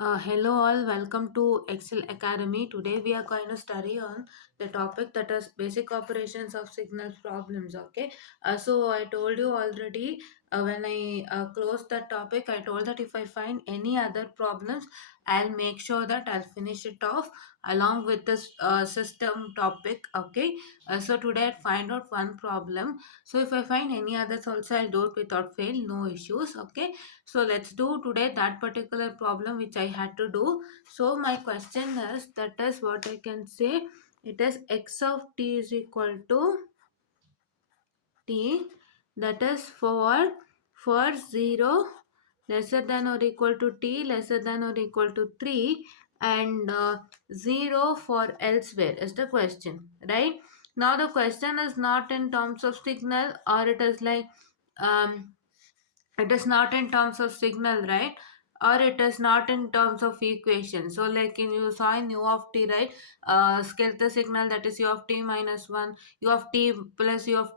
Hello all, welcome to Excel Academy. Today we are going to study on the topic that is basic operations of signal problems. Okay, so I told you already when I closed that topic, I told that if I find any other problems, I'll make sure that I'll finish it off along with this system topic. Okay, so today I'll find out one problem. So if I find any others also, I'll do it without fail, no issues. Okay, so let's do today that particular problem which I had to do. So my question is, that is what I can say. It is x of t is equal to t, that is for 0 lesser than or equal to t lesser than or equal to 3 and 0 for elsewhere is the question, right? Now the question is not in terms of signal, or it is like um it is not in terms of signal, right? Or it is not in terms of equation. So like in you saw in u of t, right? Scalar signal, that is u of t minus 1, u of t plus u of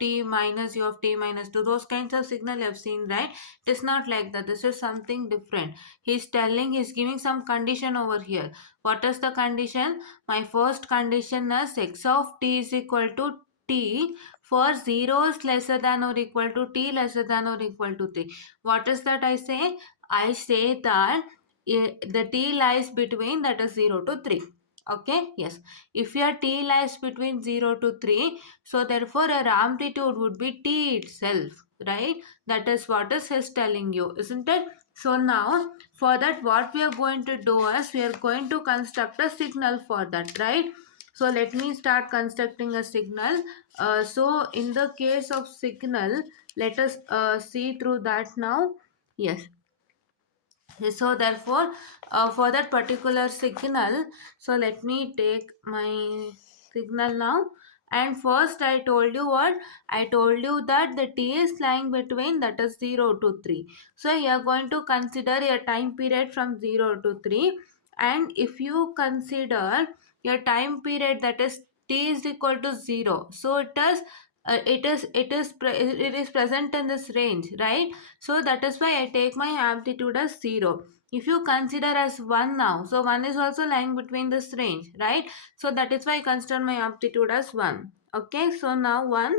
t minus u of t minus 2, those kinds of signal you have seen, right? It is not like that. This is something different. He's giving some condition over here. What is the condition? My first condition is x of t is equal to t for 0 is lesser than or equal to t lesser than or equal to 3. What is that I say? I say that the t lies between, that is 0 to 3. Okay, yes. If your t lies between 0 to 3, so therefore your amplitude would be t itself, right? That is what is his telling you, isn't it? So now for that, what we are going to do is we are going to construct a signal for that, right? So let me start constructing a signal. So in the case of signal, let us see through that now. Yes. So therefore, for that particular signal, so let me take my signal now. And first I told you what? I told you that the t is lying between, that is 0 to 3. So you are going to consider a time period from 0 to 3. And if you consider your time period, that is t is equal to 0. So it is present in this range, right? So that is why I take my amplitude as 0. If you consider as 1 now, so 1 is also lying between this range, right? So that is why I consider my amplitude as 1. Okay, so now 1,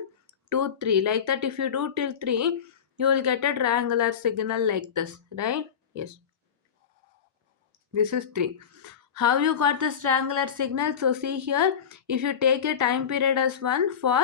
2, 3. Like that, if you do till 3, you will get a triangular signal like this, right? Yes, this is 3. How you got this triangular signal? So see here, if you take a time period as 1, for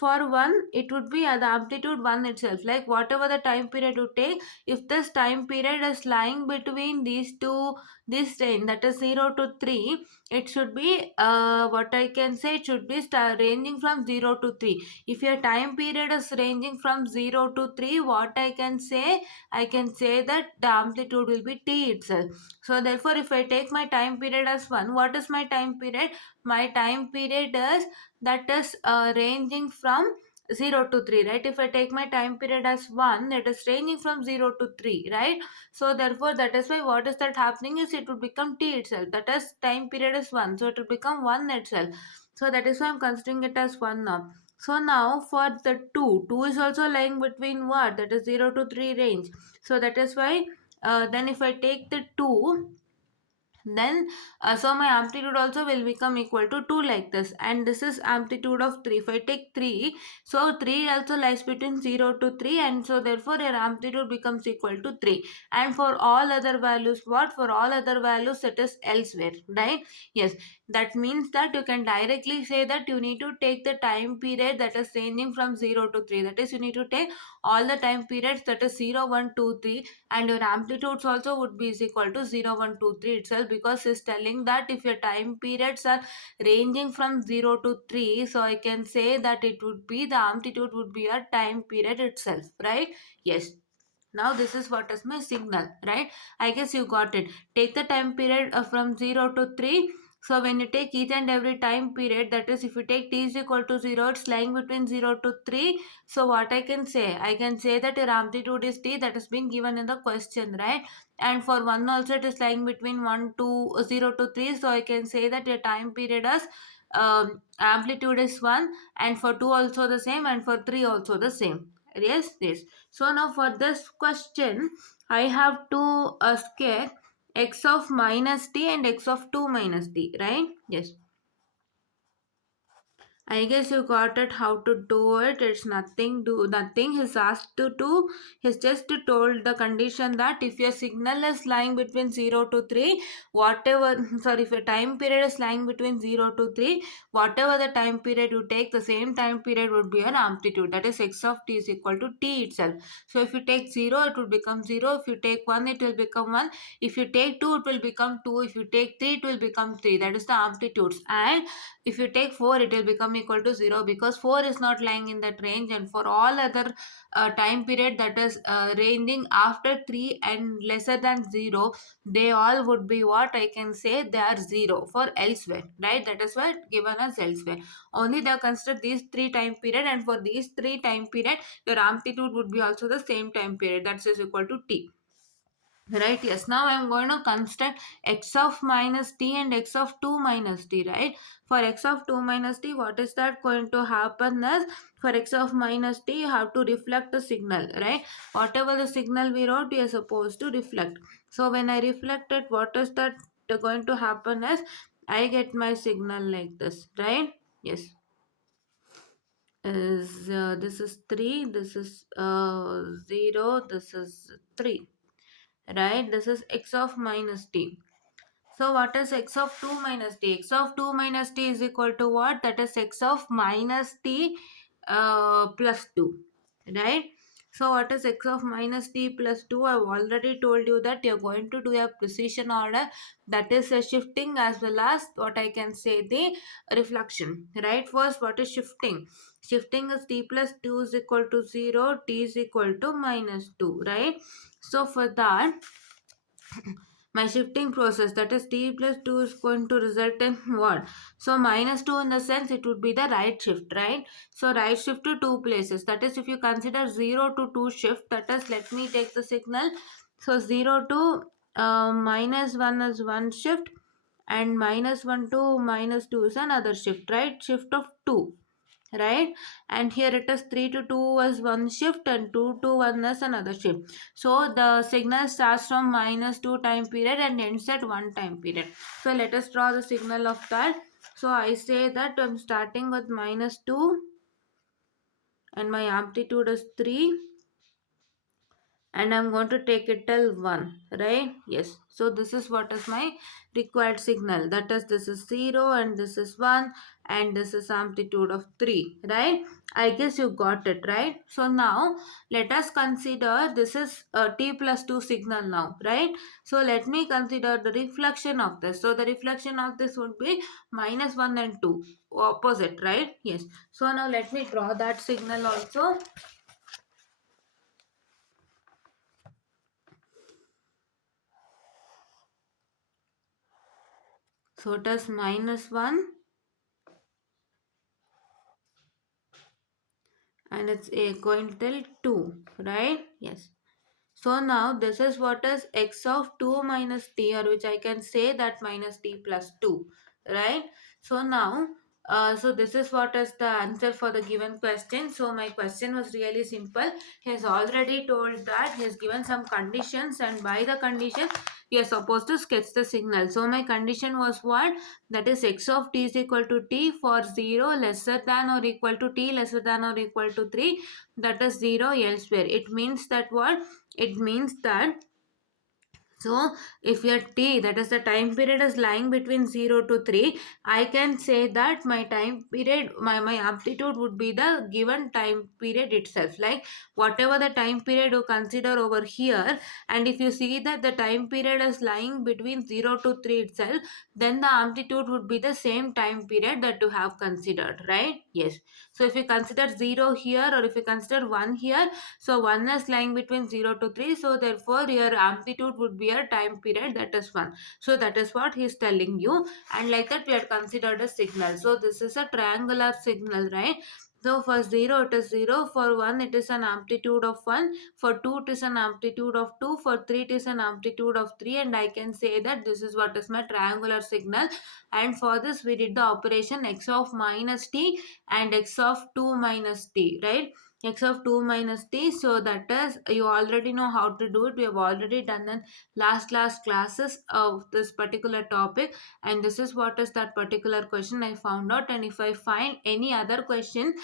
1 it would be the amplitude 1 itself, like whatever the time period you take, if this time period is lying between these two, this range, that is 0 to 3, it should be what I can say, it should be ranging from 0 to 3. If your time period is ranging from 0 to 3, what I can say, I can say that the amplitude will be t itself. So therefore if I take my time period as 1, what is my time period? My time period is, that is ranging from 0 to 3, right? If I take my time period as 1, it is ranging from 0 to 3, right? So therefore that is why what is that happening is it will become t itself, that is time period is 1, so it will become 1 itself. So that is why I'm considering it as 1 now. So now for the 2 is also lying between what, that is 0 to 3 range. So that is why then if I take the 2, then so my amplitude also will become equal to 2 like this, and this is amplitude of 3. If I take 3, so 3 also lies between 0 to 3, and so therefore your amplitude becomes equal to 3. And for all other values, what, for all other values it is elsewhere, right? Yes, that means that you can directly say that you need to take the time period that is ranging from 0 to 3, that is you need to take all the time periods, that is 0, 1, 2, 3, and your amplitudes also would be is equal to 0, 1, 2, 3 itself, because it's telling that if your time periods are ranging from 0 to 3, so I can say that it would be, the amplitude would be a time period itself, right? Yes. Now this is what is my signal, right? I guess you got it. Take the time period from 0 to 3. So when you take each and every time period, that is if you take t is equal to 0, it's lying between 0 to 3. So what I can say? I can say that your amplitude is t, that is being given in the question, right? And for 1 also it is lying between 1 to 0 to 3. So I can say that your time period is amplitude is 1, and for 2 also the same, and for 3 also the same. Yes, yes. So now for this question, I have to sketch x of minus t and x of 2 minus t, right? Yes. I guess you got it how to do it. It's nothing. He's asked to do. He's just told the condition that if your signal is lying between 0 to 3, whatever, sorry, if your time period is lying between 0 to 3, whatever the time period you take, the same time period would be an amplitude. That is x of t is equal to t itself. So if you take 0, it will become 0. If you take 1, it will become 1. If you take 2, it will become 2. If you take 3, it will become 3. That is the amplitudes. And if you take 4, it will become equal to 0 because 4 is not lying in that range, and for all other time period that is ranging after 3 and lesser than 0, they all would be what I can say they are 0 for elsewhere, right? That is what given as elsewhere. Only they consider these 3 time period, and for these 3 time period your amplitude would be also the same time period, that is equal to t. Right, yes. Now I am going to construct x of minus t and x of 2 minus t, right? For x of 2 minus t, what is that going to happen is, for x of minus t, you have to reflect the signal, right? Whatever the signal we wrote, we are supposed to reflect. So when I reflect it, what is that going to happen is, I get my signal like this, right? Yes. Is this is 3, this is 0, this is 3, right? This is x of minus t. So what is x of 2 minus t? X of 2 minus t is equal to what? That is x of minus t plus 2, right? So what is x of minus t plus 2? I've already told you that you're going to do a precision order, that is a shifting as well as what I can say the reflection, right? First, what is shifting? Shifting is t plus 2 is equal to 0, t is equal to minus 2, right? So for that, my shifting process, that is t plus 2, is going to result in what? So minus 2 in the sense it would be the right shift, right? So right shift to two places, that is if you consider 0 to 2 shift, that is, let me take the signal. So 0 to minus 1 is one shift, and minus 1 to minus 2 is another shift, right? Shift of 2, right? And here it is 3 to 2 was one shift and 2 to 1 is another shift. So the signal starts from minus 2 time period and ends at 1 time period. So let us draw the signal of that. So I say that I'm starting with minus 2 and my amplitude is 3, and I'm going to take it till 1, right? Yes. So this is what is my required signal. That is, this is 0 and this is 1 and this is amplitude of 3, right? I guess you got it, right? So now let us consider this is a t plus 2 signal now, right? So let me consider the reflection of this. So the reflection of this would be minus 1 and 2, opposite, right? Yes. So now let me draw that signal also. So it is minus 1 and it's going till 2, right? Yes. So now this is what is x of 2 minus t, or which I can say that minus t plus 2, right? So now, so this is what is the answer for the given question. So my question was really simple. He has already told that he has given some conditions, and by the conditions you are supposed to sketch the signal. So my condition was what? That is x of t is equal to t for 0 lesser than or equal to t lesser than or equal to 3, that is 0 elsewhere. It means that what? It means that, so if your t, that is the time period, is lying between 0 to 3, I can say that my time period, my amplitude would be the given time period itself. Like whatever the time period you consider over here, and if you see that the time period is lying between 0 to 3 itself, then the amplitude would be the same time period that you have considered, right? Yes. So if you consider 0 here, or if you consider 1 here, so 1 is lying between 0 to 3. So therefore your amplitude would be a time period, that is 1. So that is what he is telling you. And like that we had considered a signal. So this is a triangular signal, right? So for 0 it is 0, for 1 it is an amplitude of 1, for 2 it is an amplitude of 2, for 3 it is an amplitude of 3, and I can say that this is what is my triangular signal. And for this we did the operation x of minus t and x of 2 minus t, right? x of 2 minus t. So that is, you already know how to do it. We have already done in last classes of this particular topic, and this is what is that particular question I found out. And if I find any other question,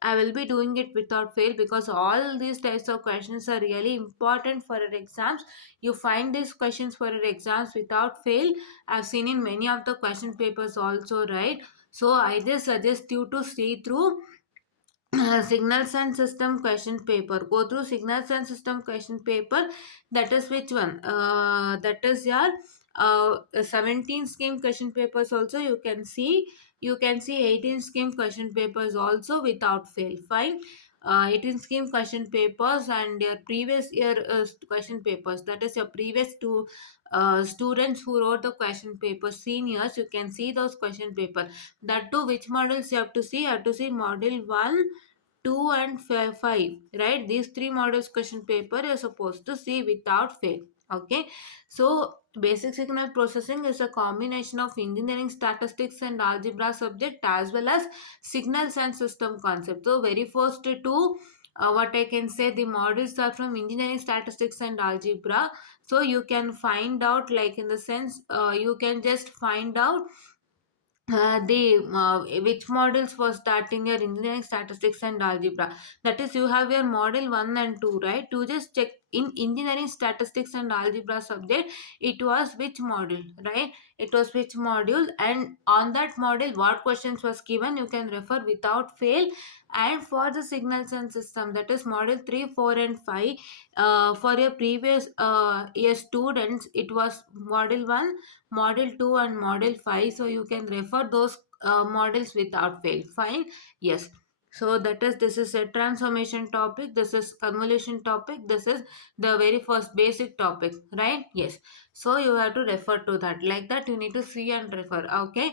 I will be doing it without fail, because all these types of questions are really important for your exams. You find these questions for your exams without fail. I've seen in many of the question papers also, right? So I just suggest you to see through signals and system question paper. Go through signals and system question paper. That is which one? That is your 17 scheme question papers also. You can see 18 scheme question papers also without fail. Fine. 18 scheme question papers and your previous year question papers. That is your previous two students who wrote the question papers, seniors. You can see those question paper. That too, which models you have to see? You have to see model 1, 2 and 5, right? These three models question paper you're supposed to see without fail. Okay, so basic signal processing is a combination of engineering, statistics and algebra subject, as well as signals and system concept. So very first two, what I can say, the models are from engineering, statistics and algebra. So you can find out, like, in the sense, you can just find out the which models was starting your engineering, statistics and algebra. That is, you have your model 1 and 2, right? You just check in engineering, statistics and algebra subject, it was which model, right? It was which module, and on that model what questions was given, you can refer without fail. And for the signals and system, that is model 3, 4 and 5, for your previous year students, it was model 1, model 2 and model 5. So you can refer those models without fail. Fine. Yes. So that is, this is a transformation topic, this is convolution topic, this is the very first basic topic, right? Yes. So you have to refer to that, like that you need to see and refer. Okay.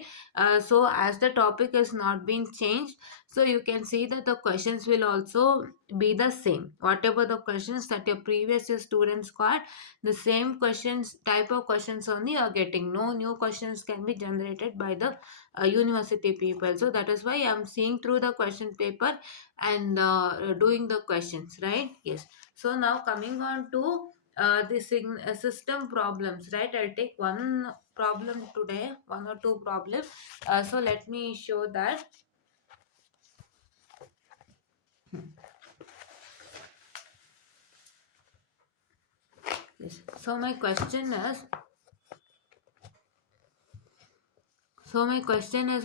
So as the topic is not being changed, so you can see that the questions will also be the same. Whatever the questions that your previous year students got, the same questions, type of questions only you are getting. No new questions can be generated by the university people. So that is why I am seeing through the question paper and doing the questions, right? Yes. So now coming on to the system problems, right? I'll take one problem today, one or two problems. So let me show that. Yes. So my question is,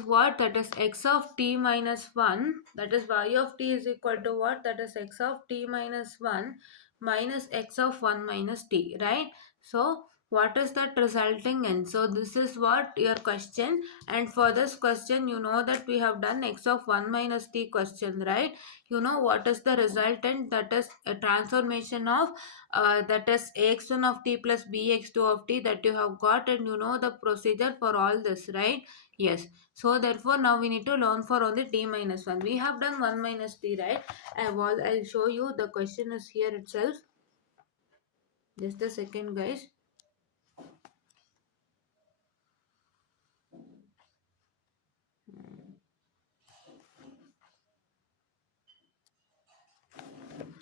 what? That is x of t minus 1. That is y of t is equal to what? That is x of t minus 1 minus x of 1 minus t, right? So what is that resulting in? So this is what your question. And for this question, you know that we have done x of 1 minus t question, right? You know what is the resultant? That is a transformation of that is ax1 of t plus bx2 of t that you have got, and you know the procedure for all this, right? Yes. So therefore now we need to learn for only t minus 1. We have done 1 minus t, right? I'll show you. The question is here itself. Just a second, guys.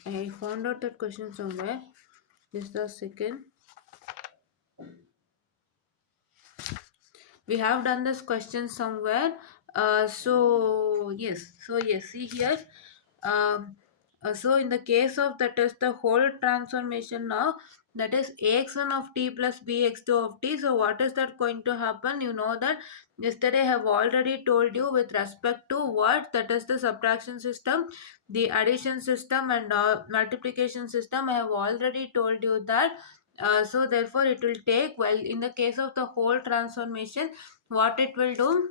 I found out that question somewhere. Just a second. We have done this question somewhere. So yes. See here. Um, so in the case of that is the whole transformation now, that is ax1 of t plus bx2 of t. So what is that going to happen? You know that yesterday I have already told you with respect to what, that is the subtraction system, the addition system and multiplication system. I have already told you that. So therefore it will take, well, in the case of the whole transformation, what it will do,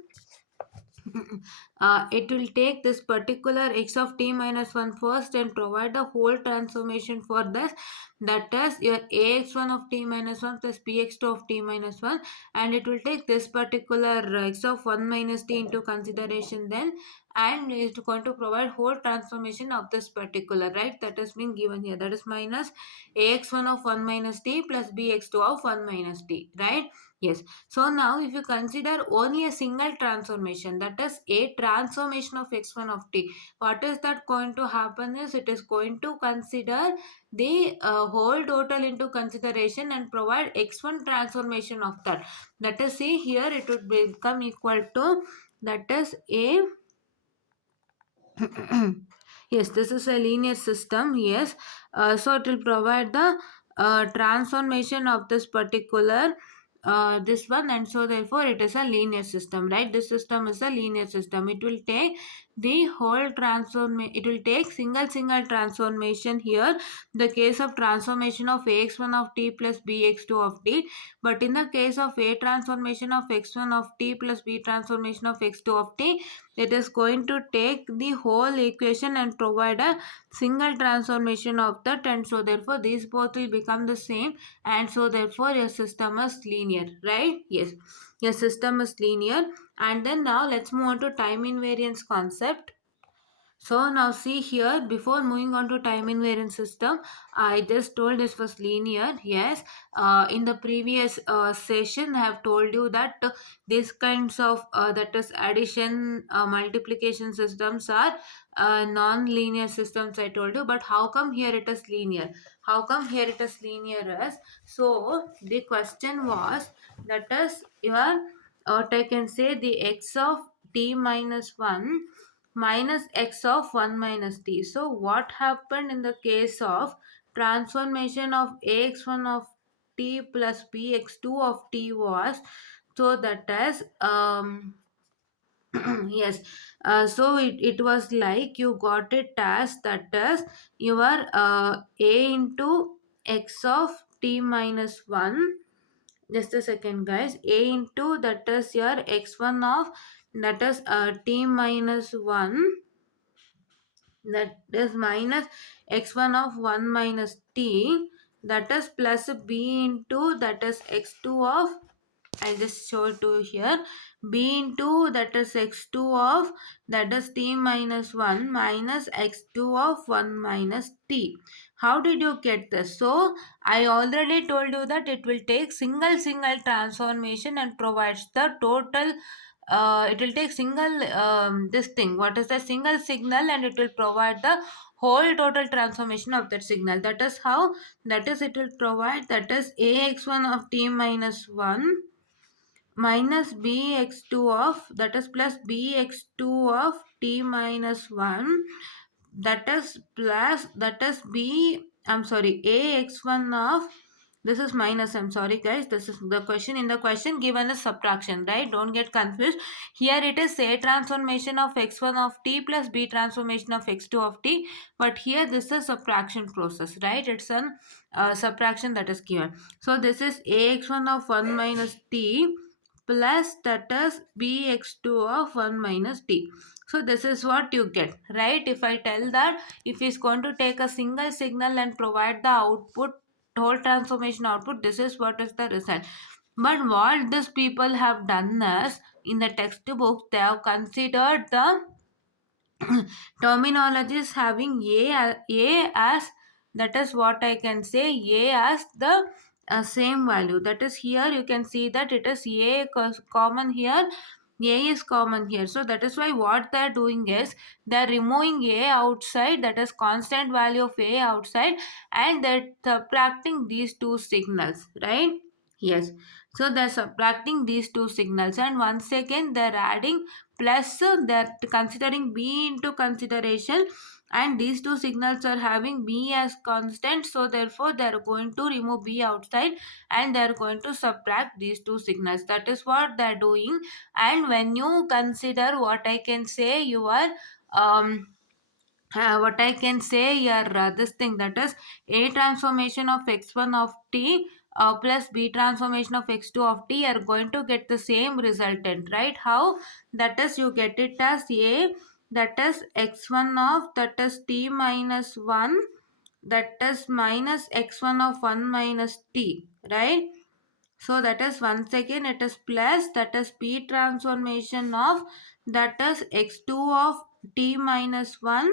it will take this particular x of t minus 1 first and provide the whole transformation for this. that is your ax1 of t minus 1 plus bx2 of t minus 1, and it will take this particular x of 1 minus t into consideration then, and it is going to provide whole transformation of this particular, right, that has been given here, that is minus ax1 of 1 minus t plus bx2 of 1 minus t, right? Yes. So now if you consider only a single transformation, that is a transformation of x1 of t, what is that going to happen is it is going to consider the whole total into consideration and provide x1 transformation of that. That is, see here it would become equal to, that is a yes, this is a linear system. Yes, so it will provide the transformation of this particular this one, and so therefore it is a linear system, right? This system is a linear system. It will take the whole transformation, it will take single transformation here, the case of transformation of ax1 of t plus bx2 of t. But in the case of a transformation of x1 of t plus b transformation of x2 of t, it is going to take the whole equation and provide a single transformation of that, and so therefore these both will become the same, and so therefore your system is linear, right? Yes, your system is linear. And then now let's move on to time invariance concept. So now see here, before moving on to time invariant system, I just told this was linear. Yes, in the previous session, I have told you that these kinds of that is addition, multiplication systems are non-linear systems. I told you, but how come here it is linear? How come here it is linear? As so the question was, that is your what I can say, the x of t minus 1 minus x of 1 minus t. So what happened in the case of transformation of ax1 of t plus bx2 of t was, so that is yes, so it was like you got it as, that is your a into x of t minus 1, just a second guys, a into that is your x1 of, that is t minus 1, that is minus x1 of 1 minus t, that is plus b into that is x2 of, I just show it to you here, b into that is x2 of, that is t minus 1 minus x2 of 1 minus t. How did you get this? So I already told you that it will take single transformation and provides the total, it will take single this thing, what is the single signal, and it will provide the whole total transformation of that signal. That is how, that is it will provide, that is ax1 of t minus 1 minus bx2 of, that is plus bx2 of t minus 1, that is plus, that is b, I'm sorry, ax1 of, this is minus, I'm sorry guys, this is the question, in the question given a subtraction, right? Don't get confused. Here it is a transformation of x1 of t plus b transformation of x2 of t, but here this is subtraction process, right? It's an subtraction that is given. So this is ax1 of 1 minus t plus that is bx2 of 1 minus t. So this is what you get, right? If I tell that if it's going to take a single signal and provide the output, whole transformation output, this is what is the result. But what these people have done is, in the textbook they have considered the terminologies having a as, that is what I can say, a as the same value. That is, here you can see that it is a common here, a is common here. So that is why what they are doing is they are removing a outside, that is constant value of a outside, and they're subtracting these two signals, right? Yes. So they're subtracting these two signals, and once again they're adding plus, they're considering b into consideration, and these two signals are having b as constant, so therefore they're going to remove b outside and they're going to subtract these two signals. That is what they're doing. And when you consider, what I can say, your what I can say here, this thing, that is a transformation of x1 of t plus b transformation of x2 of t are going to get the same resultant, right? How? That is, you get it as a, that is x1 of, that is t minus 1, that is minus x1 of 1 minus t, right? So that is once again it is plus, that is p transformation of, that is x2 of t minus 1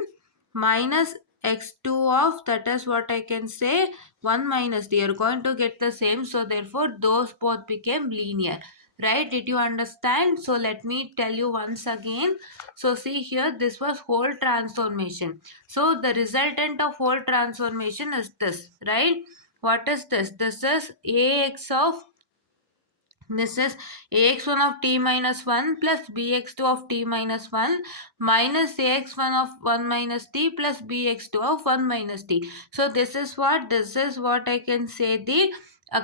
minus x2 of, that is what I can say, 1 minus t. You are going to get the same, so therefore those both became linear, right? Did you understand? So let me tell you once again. So see here, this was whole transformation. So the resultant of whole transformation is this, right? What is this? This is ax of, this is ax1 of t minus 1 plus bx2 of t minus 1 minus ax1 of 1 minus t plus bx2 of 1 minus t. So this is what I can say the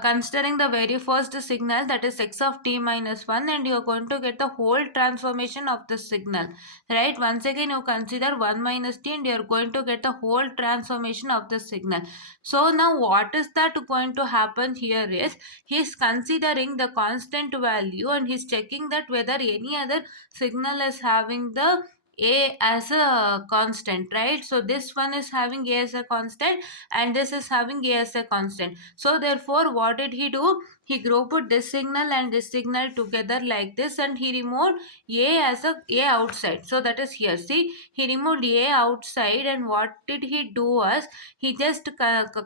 considering the very first signal, that is x of t minus 1, and you are going to get the whole transformation of the signal, right? Once again you consider 1 minus t and you are going to get the whole transformation of the signal. So now what is that going to happen here is, he is considering the constant value and he is checking that whether any other signal is having the a as a constant, right? So this one is having a as a constant and this is having a as a constant. So therefore what did he do? He grouped this signal and this signal together like this, and he removed a as a outside. So that is here, see, he removed a outside, and what did he do was, he just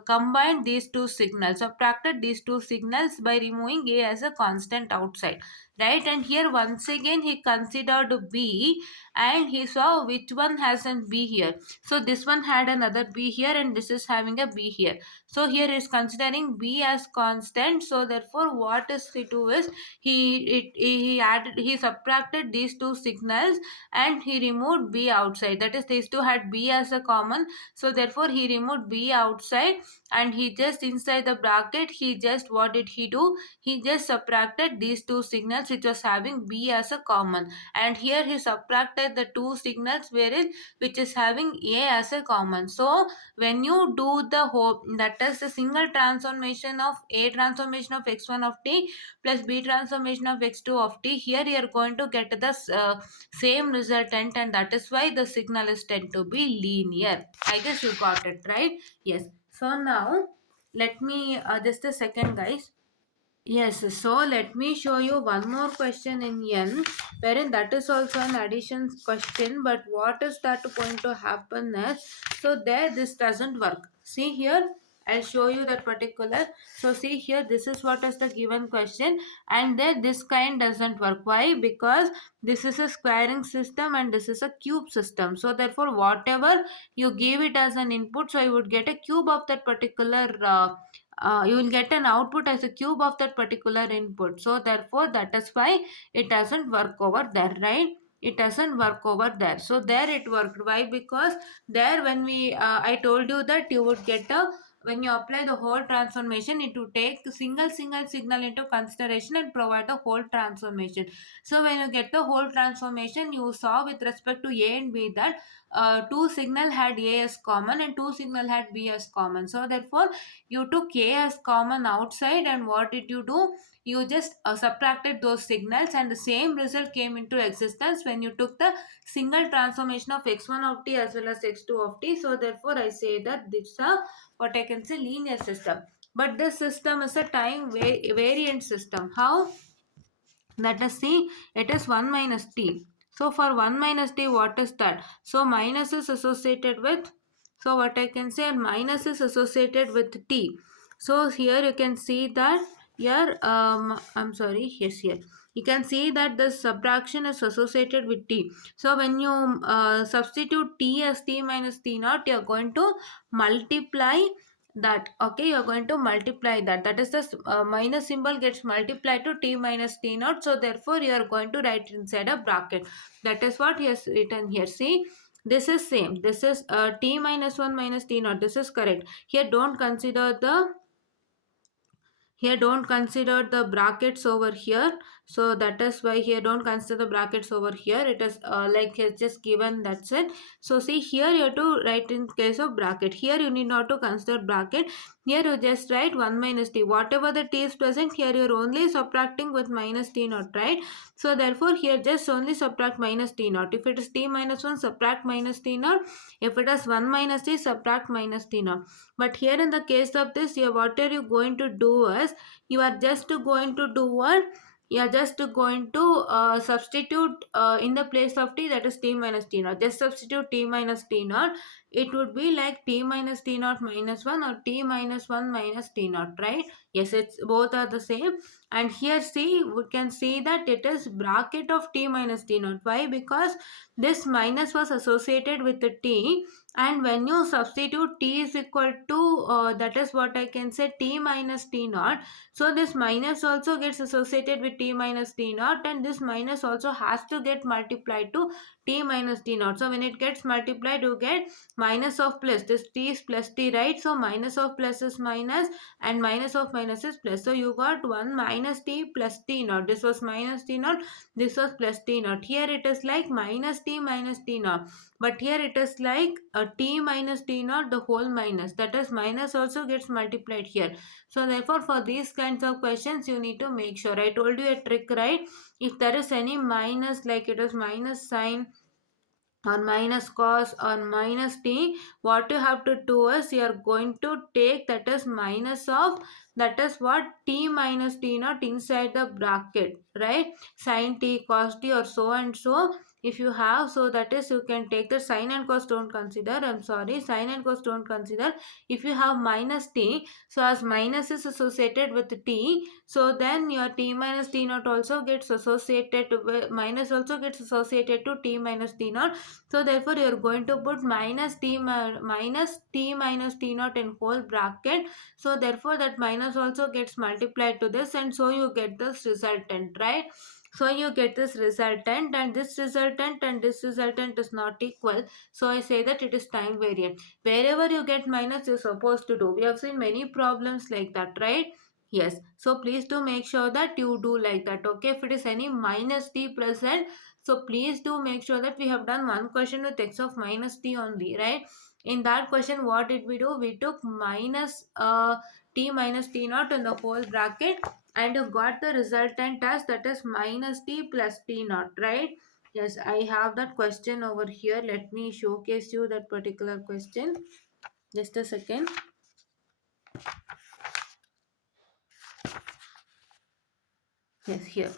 combined these two signals, subtracted these two signals by removing a as a constant outside, right? And here once again he considered b and he saw which one has an b here. So this one had another b here and this is having a b here. So here is considering b as constant. So therefore what is he do is, he subtracted these two signals and he removed b outside. That is, these two had b as a common, so therefore he removed b outside, and he just inside the bracket, he just, what did he do? He just subtracted these two signals which was having b as a common, and here he subtracted the two signals wherein which is having a as a common. So when you do the whole, that is the single transformation of a transformation of x1 of t plus b transformation of x2 of t, here you are going to get the same resultant, and that is why the signal is tend to be linear. I guess you got it, right? Yes. So now let me just a second, guys. Yes, so let me show you one more question in N, wherein that is also an addition question, but what is that going to happen is, so there this doesn't work. See here, I'll show you that particular. So see here, this is what is the given question, and there this kind doesn't work. Why? Because this is a squaring system and this is a cube system. So therefore, whatever you give it as an input, so you would get a cube of that particular you will get an output as a cube of that particular input. So therefore that is why it doesn't work over there, right? It doesn't work over there. So there it worked. Why? Because there when we I told you that you would get a, when you apply the whole transformation, it will take single signal into consideration and provide the whole transformation. So when you get the whole transformation, you saw with respect to a and b that two signal had a as common and two signal had b as common. So therefore you took a as common outside, and what did you do? You just subtracted those signals, and the same result came into existence when you took the single transformation of x1 of t as well as x2 of t. So therefore I say that this is a, what I can say, linear system. But this system is a time variant system. How? Let us see, it is 1 minus t. So for 1 minus t, what is that? So minus is associated with, so what I can say, minus is associated with t. So here you can see that here, I'm sorry, yes, here. You can see that the subtraction is associated with t. So when you substitute t as t minus t naught, you are going to multiply that. Okay, you are going to multiply that. That is the minus symbol gets multiplied to t minus t naught. So therefore you are going to write inside a bracket. That is what he has written here. See, this is same. This is t minus 1 minus t naught. This is correct. Here don't consider the, here don't consider the brackets over here. So that is why here don't consider the brackets over here. It is like it's just given, that's it. So see here you have to write in case of bracket. Here you need not to consider bracket. Here you just write 1 minus t. Whatever the t is present, here you are only subtracting with minus t naught, right? So therefore here just only subtract minus t naught. If it is t minus 1, subtract minus t naught. If it is 1 minus t, subtract minus t naught. But here in the case of this, here what are you going to do is, you are just going to do what? You are just going to substitute in the place of t, that is t minus t naught. Just substitute t minus t naught. It would be like t minus t naught minus 1 or t minus 1 minus t naught, right? Yes, it's both are the same. And here see, we can see that it is bracket of t minus t naught. Why? Because this minus was associated with the t, and when you substitute t is equal to that is what I can say, t minus t naught. So this minus also gets associated with t minus t naught, and this minus also has to get multiplied to t minus t naught. So when it gets multiplied, you get minus of plus. This t is plus t, right? So minus of plus is minus, and minus of minus is plus. So you got 1 minus t plus t naught. This was minus t naught, this was plus t naught. Here it is like minus t naught. But here it is like a t minus t naught, the whole minus. That is minus also gets multiplied here. So therefore for these kinds of questions, you need to make sure. I told you a trick, right? If there is any minus, like it is minus sign or minus cos or minus t, what you have to do is, you are going to take that is minus of, that is what, t minus t naught inside the bracket, right? Sin t, cos t, or so and so. If you have, so that is, you can take the sin and cos don't consider, I'm sorry, sin and cos don't consider. If you have minus t, so as minus is associated with t, so then your t minus t naught also gets associated with, minus also gets associated to t minus t naught. So therefore you are going to put minus t minus t naught in whole bracket. So therefore that minus also gets multiplied to this, and so you get this resultant, right? So you get this resultant, and this resultant and this resultant is not equal. So I say that it is time variant. Wherever you get minus, you're supposed to do. We have seen many problems like that, right? Yes. So please do make sure that you do like that. Okay. If it is any minus t present, so please do make sure that we have done one question with x of minus t only, right? In that question, what did we do? We took minus t minus t naught in the whole bracket, and you got the resultant as, that is minus t plus t naught, right? Yes, I have that question over here. Let me showcase you that particular question. Just a second. Yes, here.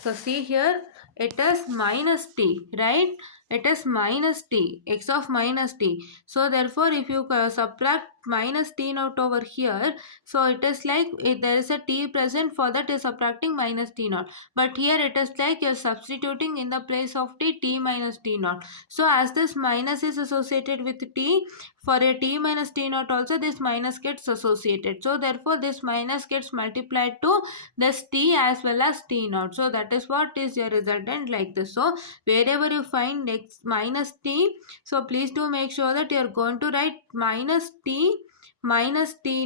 So see here, it is minus t, right? It is minus t, x of minus t. So therefore, if you subtract minus t naught over here, so it is like, if there is a t present, for that is subtracting minus t naught. But here it is like you're substituting in the place of t minus t naught. So as this minus is associated with t, for a t minus t naught also this minus gets associated. So therefore this minus gets multiplied to this t as well as t naught. So that is what is your resultant like this. So wherever you find x minus t, so please do make sure that you are going to write minus t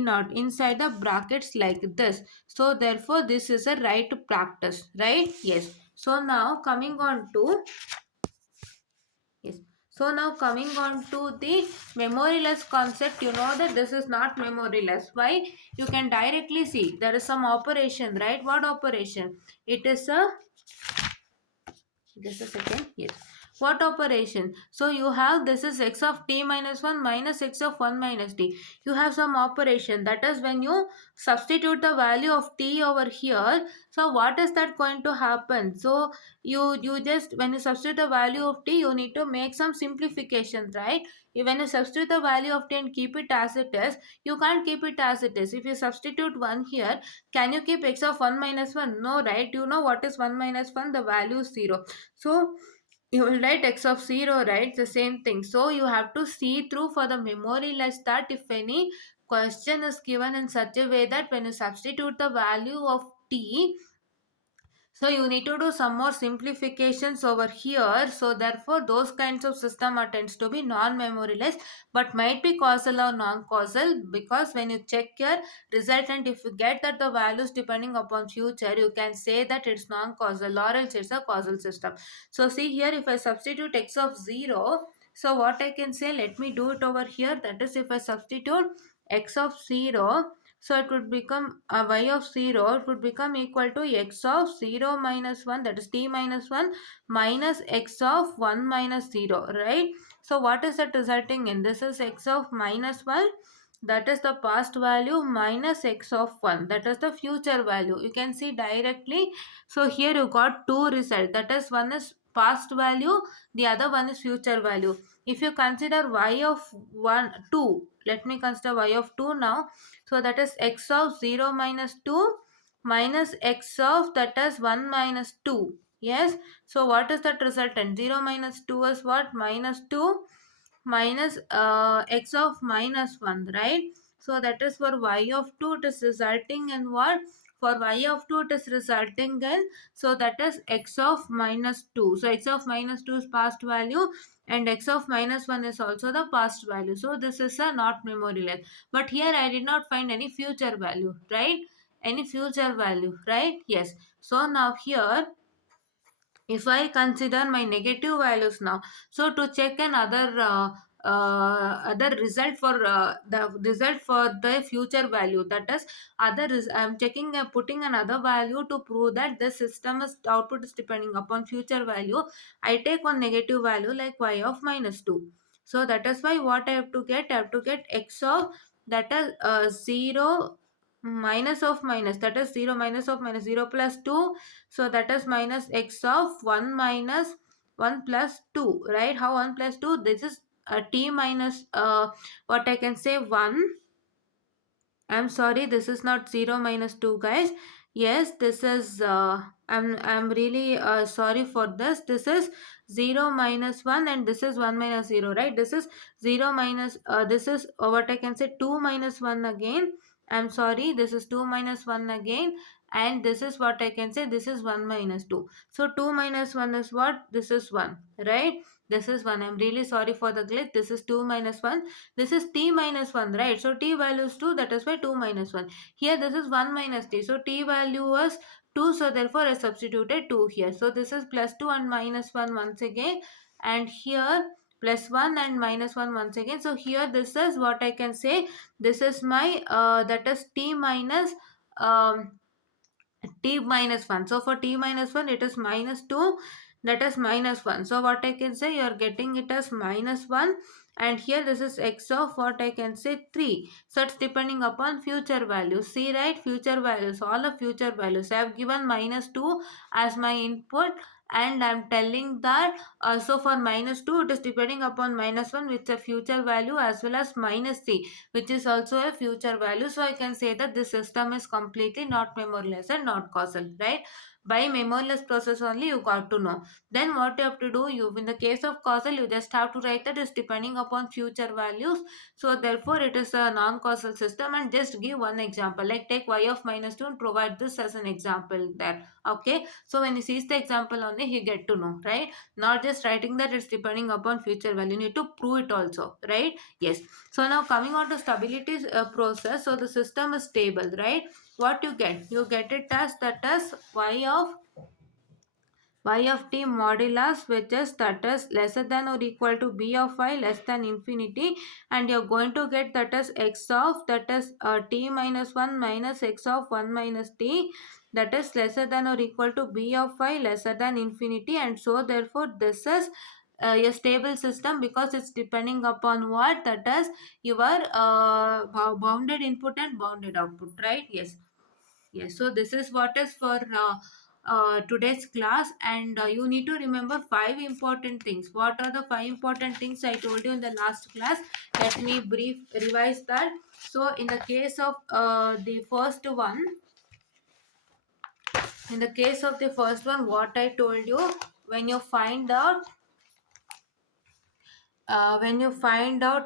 naught inside the brackets like this. So therefore this is a right practice, right? Yes. So now coming on to, yes. So now coming on to the memoryless concept, you know that this is not memoryless. Why? You can directly see there is some operation, right? What operation? It is a, just a second. Yes. What operation? So you have, this is x of t minus 1 minus x of 1 minus t. You have some operation, that is when you substitute the value of t over here. So what is that going to happen? So you just, when you substitute the value of t, you need to make some simplifications, right? When you substitute the value of t and keep it as it is, you can't keep it as it is. If you substitute 1 here, can you keep x of 1 minus 1? No, right? You know what is 1 minus 1? The value is 0. So you will write x of 0, right? The same thing. So you have to see through for the memory less, that if any question is given in such a way that when you substitute the value of t, So you need to do some more simplifications over here. So therefore, those kinds of system are tends to be non-memoryless, but might be causal or non-causal, because when you check your resultant, if you get that the values depending upon future, you can say that it's non-causal or else it's a causal system. So see here, if I substitute x of 0, so what I can say, let me do it over here. That is, if I substitute x of 0, so it would become y of 0, it would become equal to x of 0 minus 1, that is t minus 1, minus x of 1 minus 0, right? So what is that resulting in? This is x of minus 1, that is the past value, minus x of 1, that is the future value. You can see directly. So here you got two results, that is, one is past value, the other one is future value. If you consider y of 1 2, let me consider y of 2 now. So that is x of 0 minus 2 minus x of, that is, 1 minus 2. Yes. So what is that resultant? 0 minus 2 is what? Minus 2 minus x of minus 1, right? So that is for y of 2, it is resulting in what? For y of 2, it is resulting in, so that is x of minus 2. So x of minus 2 is past value, and x of minus 1 is also the past value. So this is a not memoryless. But here I did not find any future value, right? Any future value, right? Yes. So now here, if I consider my negative values now, so to check another other result for the result for the future value, that is, I'm checking putting another value to prove that the system is output is depending upon future value. I take one negative value like y of minus 2. So that is why what I have to get, I have to get x of, that is 0 minus of minus, that is 0 minus of minus 0 plus 2. So that is minus x of 1 minus 1 plus 2, right? How 1 plus 2? This is t minus what I can say 1. I'm sorry, this is not 0 minus 2, guys. Yes, this is I'm really sorry for this. This is 0 minus 1, and this is 1 minus 0, right? This is 0 minus this is what I can say 2 minus 1 again. I'm sorry, this is 2 minus 1 again, and this is what I can say, this is 1 minus 2. So 2 minus 1 is what? This is 1, right? This is 1. I'm really sorry for the glitch. This is 2 minus 1. This is t minus 1, right? So t value is 2, that is why 2 minus 1. Here this is 1 minus t. So t value was 2, so therefore I substituted 2 here. So this is plus 2 and minus 1 once again. And here plus 1 and minus 1 once again. So here this is what I can say. This is my that is t minus um, t minus 1. So for t minus 1, it is minus 2, that is minus 1. So what I can say, you are getting it as minus 1, and here this is x of what I can say 3. So it's depending upon future values. See, right? Future values, all of future values. I have given minus 2 as my input, and I'm telling that so for minus 2, it is depending upon minus 1, which is a future value, as well as minus 3, which is also a future value. So I can say that this system is completely not memoryless and not causal, right? By memoryless process only you got to know. Then what you have to do, you in the case of causal, you just have to write that is depending upon future values. So therefore it is a non-causal system, and just give one example, like take y of minus 2 and provide this as an example there. Okay, so when he sees the example only, he get to know, right? Not just writing that it's depending upon future value, you need to prove it also, right? Yes. So now coming on to stability process. So the system is stable, right? What you get? You get it as that is y of t modulus, which is that is lesser than or equal to b of y less than infinity, and you're going to get that is x of, that is t minus 1 minus x of 1 minus t, that is lesser than or equal to b of y lesser than infinity. And so therefore this is a stable system, because it's depending upon what? That is your bounded input and bounded output, right? Yes. Yes, so this is what is for today's class, and you need to remember five important things. What are the five important things I told you in the last class? Let me brief revise that. So in the case of the first one, what I told you, when you find out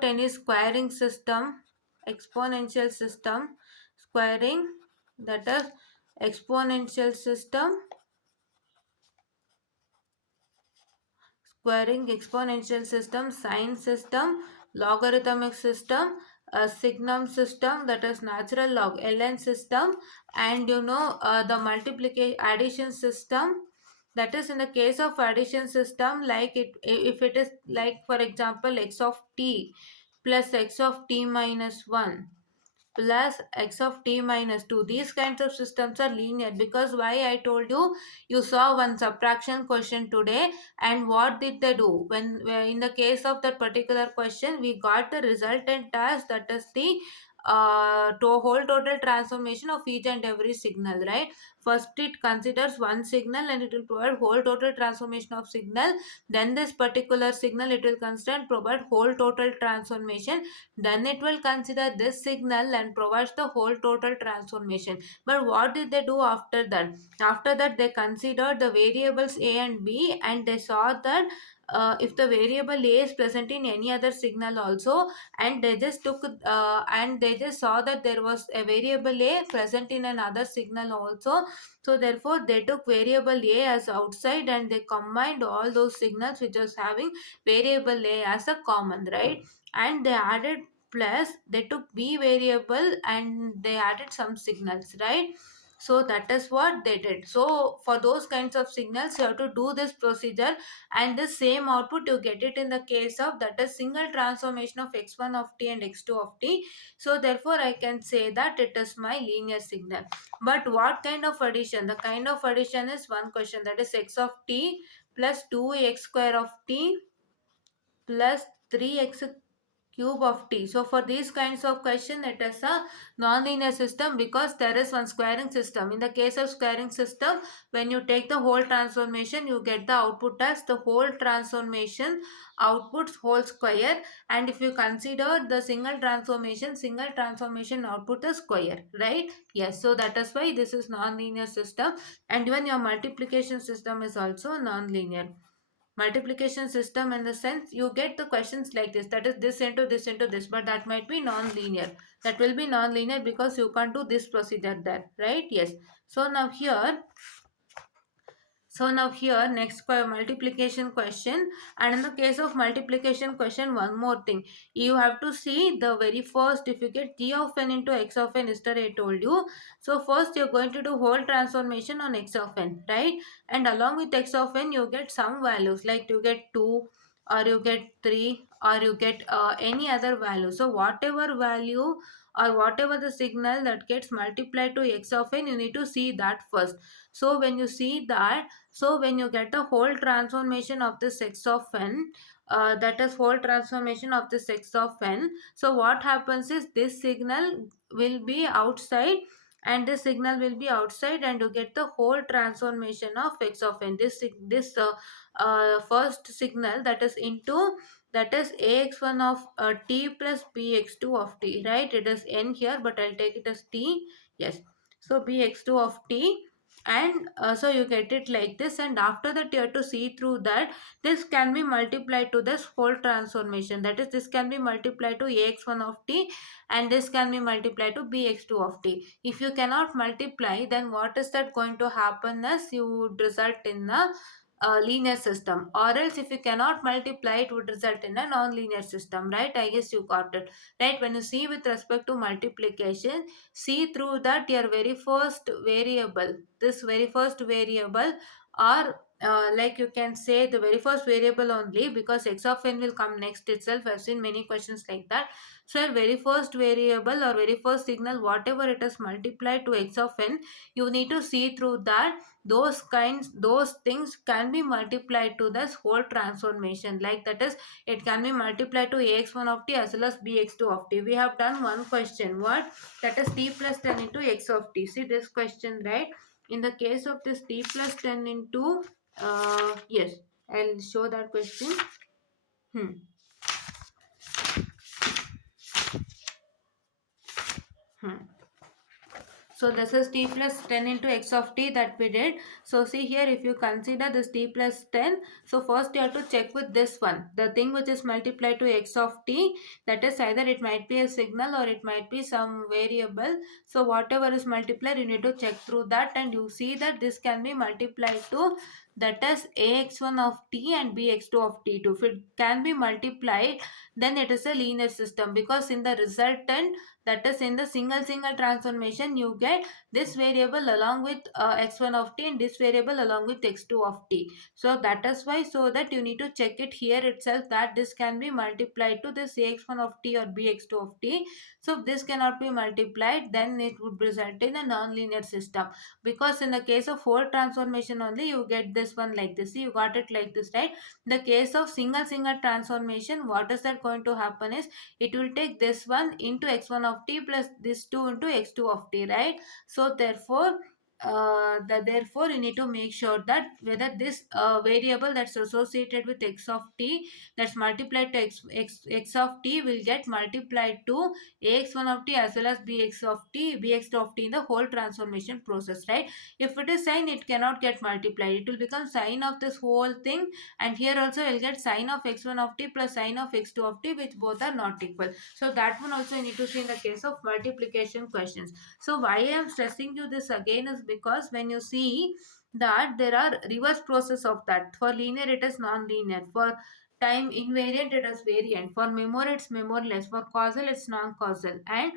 any squaring system, exponential system, squaring, that is exponential system, squaring, exponential system, sine system, logarithmic system, signum system, that is natural log ln system, and the multiplication addition system. That is in the case of addition system, like it if it is like for example x of t plus x of t minus 1 plus x of t minus 2. These kinds of systems are linear, because why I told you, you saw one subtraction question today, and what did they do when in the case of that particular question we got the resultant as, that is the whole total transformation of each and every signal, right? First it considers one signal and it will provide whole total transformation of signal. Then this particular signal it will consider and provide whole total transformation. Then it will consider this signal and provides the whole total transformation. But what did they do after that? After that, they considered the variables a and b, and they saw that if the variable a is present in any other signal also, and they just took and they just saw that there was a variable a present in another signal also. So therefore they took variable a as outside, and they combined all those signals which was having variable a as a common, right? And they added, plus they took b variable and they added some signals, right? So that is what they did. So for those kinds of signals you have to do this procedure, and the same output you get it in the case of, that is single transformation of x1 of t and x2 of t. So therefore I can say that it is my linear signal. But what kind of addition? The kind of addition is one question, that is x of t plus 2x square of t plus 3x cube of t. So for these kinds of question it is a non-linear system, because there is one squaring system. In the case of squaring system, when you take the whole transformation you get the output as the whole transformation outputs whole square, and if you consider the single transformation output is square, right? Yes, so that is why this is non-linear system. And even your multiplication system is also non-linear. Multiplication system in the sense you get the questions like this, that is this into this into this, but that might be non-linear. That will be non-linear because you can't do this procedure there, right? Yes. So now here, next multiplication question. And in the case of multiplication question, one more thing, you have to see the very first, if you get g of n into x of n, yesterday I told you. So first you're going to do whole transformation on x of n, right? And along with x of n you get some values, like you get 2 or you get 3 or you get any other value. So whatever value or whatever the signal that gets multiplied to x of n, you need to see that first. So when you see that, so when you get a whole transformation of this x of n, that is whole transformation of this x of n, so what happens is this signal will be outside and this signal will be outside, and you get the whole transformation of x of n. This first signal, that is into, that is ax1 of t plus bx2 of t, right? It is n here, but I'll take it as t. Yes. So bx2 of t, and so you get it like this, and after that you have to see through that this can be multiplied to this whole transformation, that is this can be multiplied to ax1 of t and this can be multiplied to bx2 of t. If you cannot multiply, then what is that going to happen as, you would result in a linear system, or else if you cannot multiply it would result in a non-linear system, right? I guess you got it, right? When you see with respect to multiplication, see through that your very first variable, this very first variable, or like you can say the very first variable only, because x of n will come next itself. I've seen many questions like that. So your very first variable or very first signal, whatever it is multiplied to x of n, you need to see through that those things can be multiplied to this whole transformation, like that is it can be multiplied to ax1 of t as well as bx2 of t. We have done one question, what, that is t plus 10 into x of t. See this question, right? In the case of this t plus 10 into yes, I'll show that question. hmm. Hmm. So this is t plus 10 into x of t that we did. So see here, if you consider this t plus 10, so first you have to check with this one. The thing which is multiplied to x of t, that is either it might be a signal or it might be some variable. So whatever is multiplied, you need to check through that, and you see that this can be multiplied to, that is ax1 of t and bx2 of t2. If it can be multiplied, then it is a linear system, because in the resultant, that is in the single transformation, you get this variable along with x1 of t and this variable along with x2 of t. So that is why, so that you need to check it here itself, that this can be multiplied to this ax1 of t or bx2 of t. So if this cannot be multiplied, then it would result in a non-linear system, because in the case of whole transformation only you get this one like this. See, you got it like this, right? In the case of single transformation, what is that going to happen is, it will take this one into x1 of t plus this 2 into x2 of t, right? So therefore, therefore you need to make sure that whether this variable that's associated with x of t, that's multiplied to x of t, will get multiplied to ax1 of t as well as bx of t in the whole transformation process, right? If it is sine, it cannot get multiplied, it will become sine of this whole thing, and here also you'll get sine of x1 of t plus sine of x2 of t, which both are not equal. So that one also you need to see in the case of multiplication questions. So why I am stressing you this again is because when you see that there are reverse process of that. For linear it is non-linear, for time invariant it is variant, for memory it's memoryless, for causal it's non-causal, and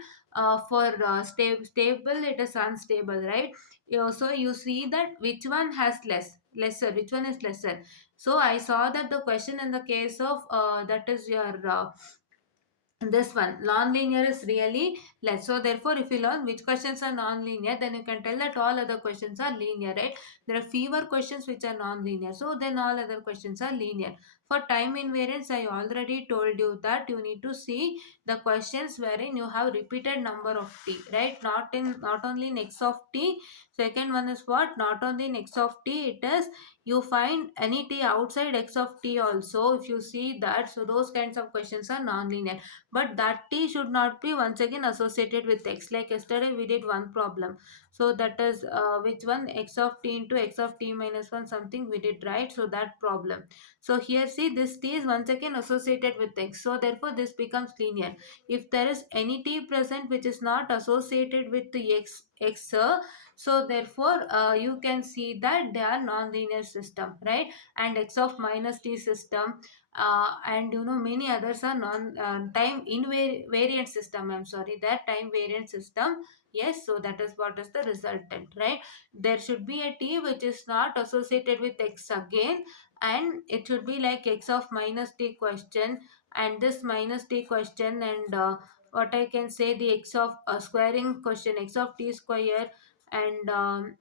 for stable it is unstable, right? So you see that which one has lesser, which one is lesser. So I saw that the question in the case of that is your this one non-linear is really less. So therefore, if you learn which questions are non-linear, then you can tell that all other questions are linear, right? There are fewer questions which are non-linear, so then all other questions are linear. For time invariance, I already told you that you need to see the questions wherein you have repeated number of t, right? Not only in x of t. Second one is what? Not only in x of t, it is you find any t outside x of t also. If you see that, so those kinds of questions are non-linear, but that t should not be once again associated with x. Like yesterday we did one problem, so that is which one, x of t into x of t minus 1 something we did, right? So that problem. So here see, this t is once again associated with x, so therefore this becomes linear. If there is any t present which is not associated with the x, so therefore you can see that they are non-linear system, right? And x of minus t system, and you know many others are non time invariant system. I'm sorry, that time variant system. Yes, so that is what is the resultant, right? There should be a t which is not associated with x again, and it should be like x of minus t question, and this minus t question, and what I can say, the x of squaring question, x of t square, and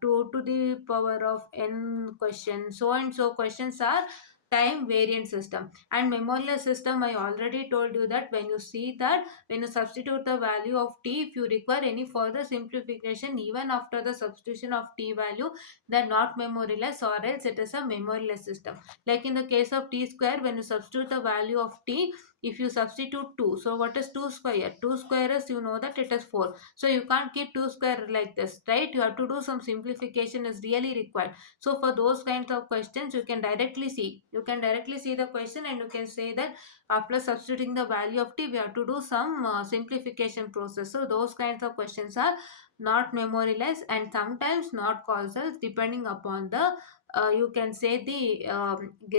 2 to the power of n question, so and so questions are time variant system. And memoryless system, I already told you that when you see that, when you substitute the value of t, if you require any further simplification even after the substitution of t value, then not memoryless, or else it is a memoryless system. Like in the case of t square, when you substitute the value of t, if you substitute 2, so what is 2 square? 2 square is, you know that it is 4, so you can't keep 2 square like this, right? You have to do some simplification is really required. So for those kinds of questions, you can directly see the question, and you can say that after substituting the value of t, we have to do some simplification process. So those kinds of questions are not memoryless and sometimes not causal, depending upon the you can say the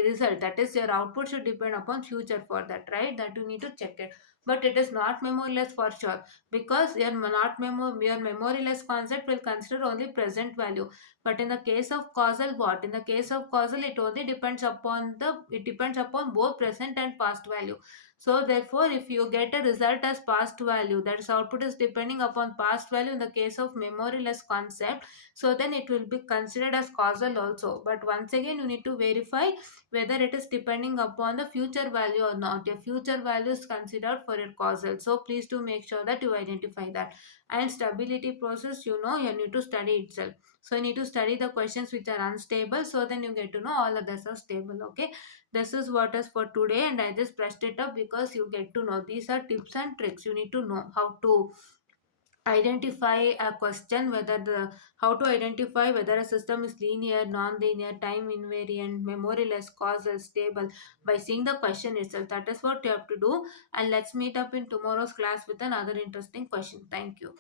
result, that is your output should depend upon future for that, right? That you need to check it. But it is not memoryless for sure, because your memoryless concept will consider only present value. But in the case of causal, what? In the case of causal, it only depends upon it depends upon both present and past value. So therefore, if you get a result as past value, that is output is depending upon past value in the case of memoryless concept, so then it will be considered as causal also. But once again, you need to verify whether it is depending upon the future value or not. Your future value is considered for your causal. So please do make sure that you identify that. And stability process, you know, you need to study itself. So you need to study the questions which are unstable, so then you get to know all others are stable. Okay, this is what is for today, and I just pressed it up because you get to know these are tips and tricks. You need to know how to identify a question whether the how to identify whether a system is linear, non-linear, time invariant, memoryless, causal, stable by seeing the question itself. That is what you have to do. And let's meet up in tomorrow's class with another interesting question. Thank you.